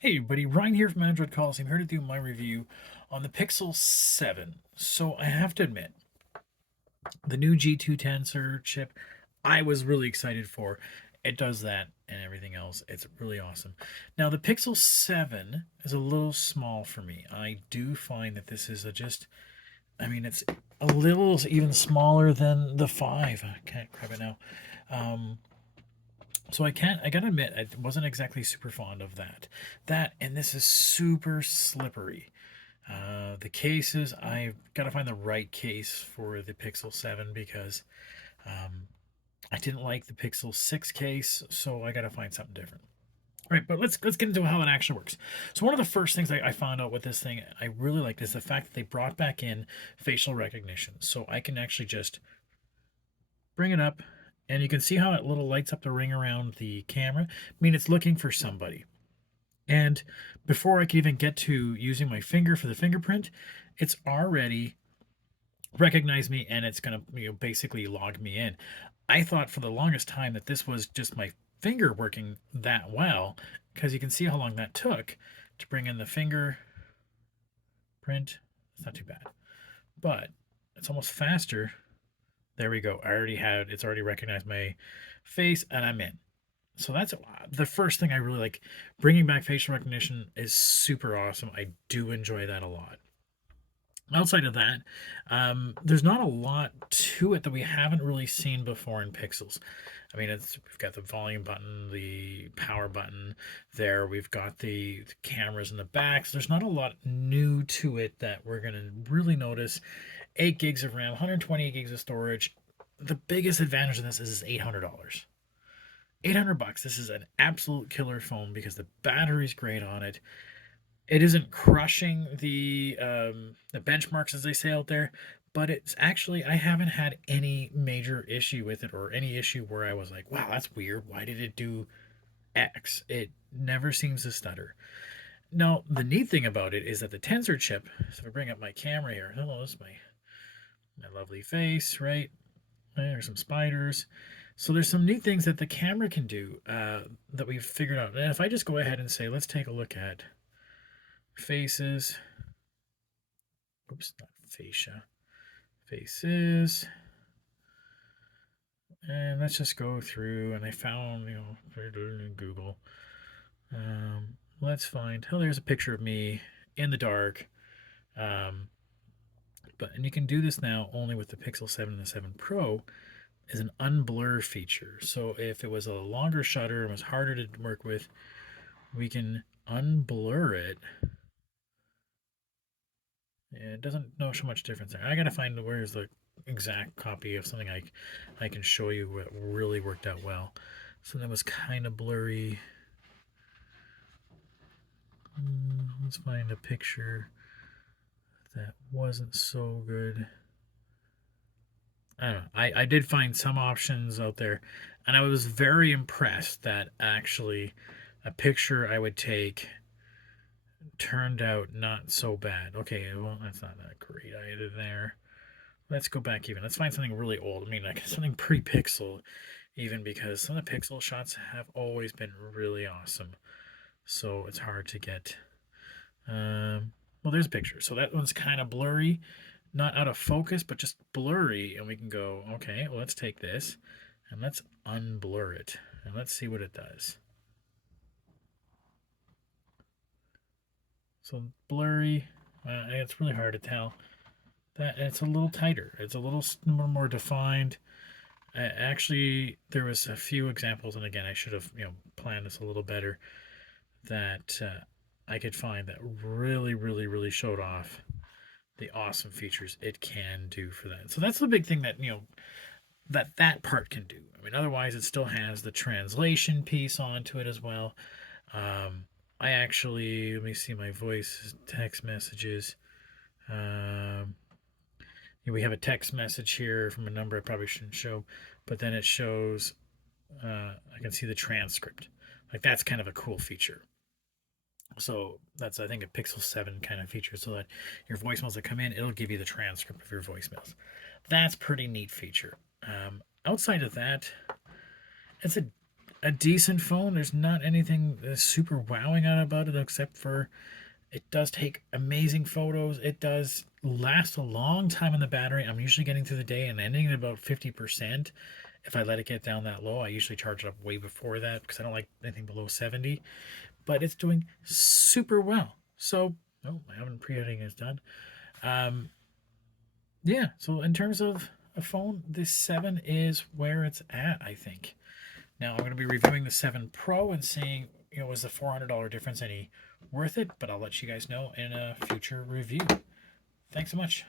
Hey everybody, Ryan here from Android Calls. I'm here to do my review on the Pixel 7. So I have to admit, the new G2 Tensor chip, I was really excited for. It does that and everything else. It's really awesome. Now the Pixel 7 is a little small for me. I do find that this is it's a little even smaller than the 5. I can't grab it now. Um, I gotta admit, I wasn't exactly super fond of that. And this is super slippery. The cases, I've got to find the right case for the Pixel 7 because um, I didn't like the Pixel 6 case, so I got to find something different. All right, but let's get into how it actually works. So one of the first things I found out with this thing I really liked is the fact that they brought back in facial recognition. So I can actually just bring it up, and you can see how it little lights up the ring around the camera. I mean, it's looking for somebody. And before I can even get to using my finger for the fingerprint, it's already recognized me and it's going to basically log me in. I thought for the longest time that this was just my finger working that well because you can see how long that took to bring in the fingerprint. It's not too bad, but it's almost faster. There we go. It's already recognized my face and I'm in. So that's the first thing I really like. Bringing back facial recognition is super awesome. I do enjoy that a lot. Outside of that, there's not a lot to it that we haven't really seen before in Pixels. We've got the volume button, the power button there. We've got the cameras in the back. So there's not a lot new to it that we're gonna really notice. 8 gigs of RAM, 128 gigs of storage. The biggest advantage of this is $800. $800. This is an absolute killer phone because the battery's great on it. It isn't crushing the benchmarks as they say out there, but it's actually I haven't had any major issue with it or any issue where I was like, wow, that's weird. Why did it do X? It never seems to stutter. Now, the neat thing about it is that the Tensor chip, so if I bring up my camera here, hello, this is my lovely face, right? There's some spiders. So there's some neat things that the camera can do that we've figured out. And if I just go ahead and say, let's take a look at faces. Oops, not fascia. Faces. And let's just go through. And I found, in Google. Let's find. Oh, there's a picture of me in the dark. Um, and you can do this now only with the Pixel 7 and the 7 Pro. Is an unblur feature. So if it was a longer shutter and was harder to work with, we can unblur it. And it doesn't show much difference there. I gotta find where's the exact copy of something I can show you what really worked out well. So that was kind of blurry. Let's find a picture that wasn't so good. I don't know. I did find some options out there, and I was very impressed that actually a picture I would take turned out not so bad. Okay, well, that's not that great either there. Let's go back even. Let's find something really old. I mean, like something pre-pixel, even because some of the pixel shots have always been really awesome. So it's hard to get. Well, there's a picture. So that one's kind of blurry, not out of focus, but just blurry. And we can go, okay, well, let's take this and let's unblur it. And let's see what it does. So blurry, it's really hard to tell. That it's a little tighter. It's a little more defined. Actually, there was a few examples, and again, I should have planned this a little better. That I could find that really showed off the awesome features it can do for that. So that's the big thing that that part can do. I mean, otherwise, it still has the translation piece onto it as well. I actually let me see my voice text messages. Um, we have a text message here from a number I probably shouldn't show, but then it shows I can see the transcript. Like that's kind of a cool feature. So that's I think a Pixel 7 kind of feature, so that your voicemails that come in, it'll give you the transcript of your voicemails. That's pretty neat feature. Outside of that, it's a a decent phone. There's not anything super wowing out about it except for it does take amazing photos. It does last a long time in the battery. I'm usually getting through the day and ending at about 50%. If I let it get down that low, I usually charge it up way before that because I don't like anything below 70. But it's doing super well. So, oh, my oven preheating is done. Um, yeah, so in terms of a phone, this 7 is where it's at, I think. Now I'm going to be reviewing the 7 Pro and seeing, was the $400 difference any worth it? But I'll let you guys know in a future review. Thanks so much.